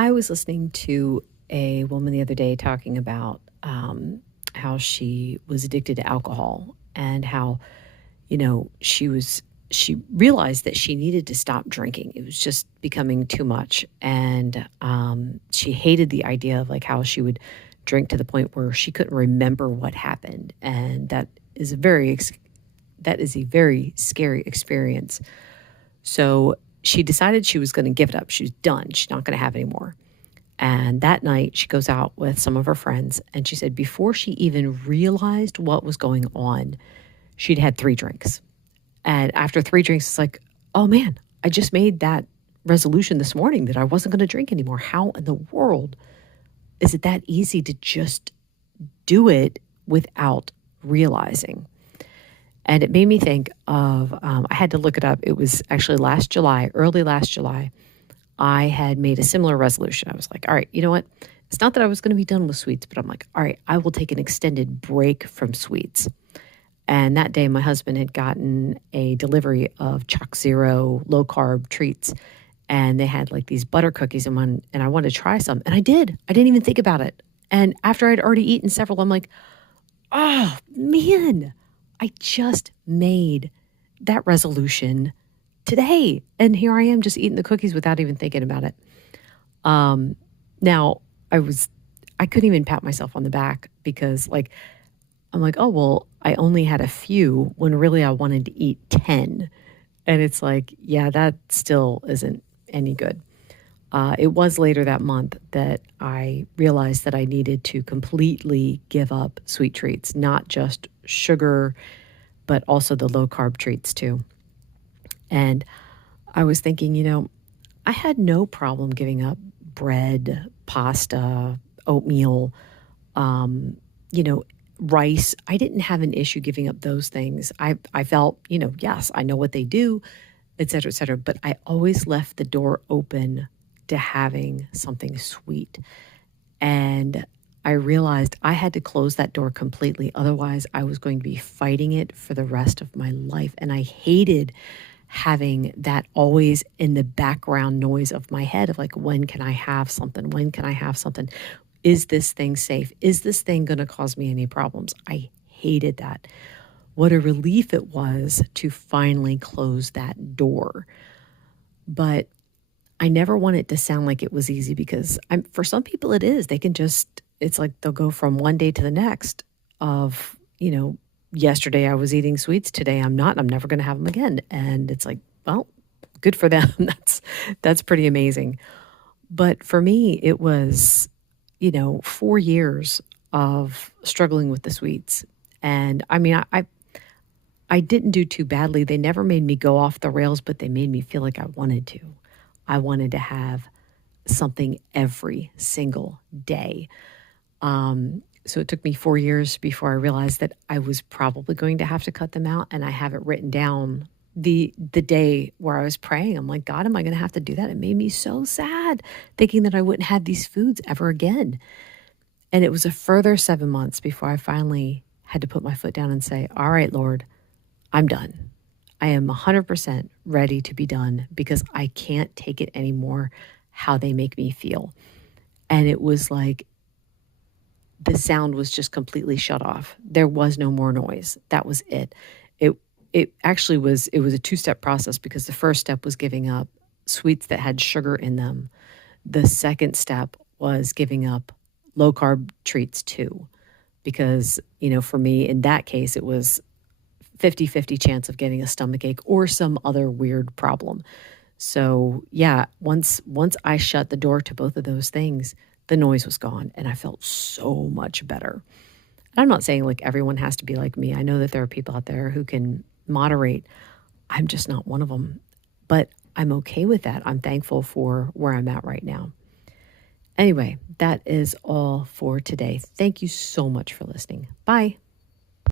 I was listening to a woman the other day talking about how she was addicted to alcohol and how, she realized that she needed to stop drinking. It was just becoming too much. And she hated the idea of like how she would drink to the point where she couldn't remember what happened. And that is a very scary experience. So she decided she was going to give it up. She was done. She's not going to have any more. And that night, she goes out with some of her friends. And she said before she even realized what was going on, she'd had 3 drinks. And after 3 drinks, it's like, oh man, I just made that resolution this morning that I wasn't going to drink anymore. How in the world is it that easy to just do it without realizing? And it made me think of, I had to look it up. It was actually last July, early last July, I had made a similar resolution. I was like, all right, you know what? It's not that I was going to be done with sweets, but I'm like, all right, I will take an extended break from sweets. And that day, my husband had gotten a delivery of Choc Zero low carb treats. And they had like these butter cookies in one, and I wanted to try some. And I did. I didn't even think about it. And after I'd already eaten several, I'm like, oh man, I just made that resolution today. And here I am just eating the cookies without even thinking about it. Now I couldn't even pat myself on the back because I'm like, oh, well, I only had a few when really I wanted to eat 10. And it's like, yeah, that still isn't any good. It was later that month that I realized that I needed to completely give up sweet treats, not just sugar, but also the low carb treats too. And I was thinking, I had no problem giving up bread, pasta, oatmeal, you know, rice. I didn't have an issue giving up those things. I felt, yes, I know what they do, et cetera, et cetera. But I always left the door open to having something sweet. And I realized I had to close that door completely. Otherwise, I was going to be fighting it for the rest of my life. And I hated having that always in the background noise of my head of like, when can I have something? When can I have something? Is this thing safe? Is this thing going to cause me any problems? I hated that. What a relief it was to finally close that door. But I never want it to sound like it was easy because for some people it is. They can it's like they'll go from one day to the next of, yesterday I was eating sweets, today I'm not, and I'm never going to have them again. And it's like, well, good for them. That's pretty amazing. But for me, it was, 4 years of struggling with the sweets. And I mean, I didn't do too badly. They never made me go off the rails, but they made me feel like I wanted to. I wanted to have something every single day. So it took me 4 years before I realized that I was probably going to have to cut them out. And I have it written down the day where I was praying. I'm like, God, am I going to have to do that? It made me so sad thinking that I wouldn't have these foods ever again. And it was a further 7 months before I finally had to put my foot down and say, all right, Lord, I'm done. I am 100% ready to be done because I can't take it anymore how they make me feel. And it was like the sound was just completely shut off. There was no more noise. That was it. It actually was, it was a 2-step process because the first step was giving up sweets that had sugar in them. The second step was giving up low carb treats too. Because, for me, in that case, it was 50-50 chance of getting a stomachache or some other weird problem. So yeah, once I shut the door to both of those things, the noise was gone and I felt so much better. And I'm not saying like everyone has to be like me. I know that there are people out there who can moderate. I'm just not one of them, but I'm okay with that. I'm thankful for where I'm at right now. Anyway, that is all for today. Thank you so much for listening. Bye.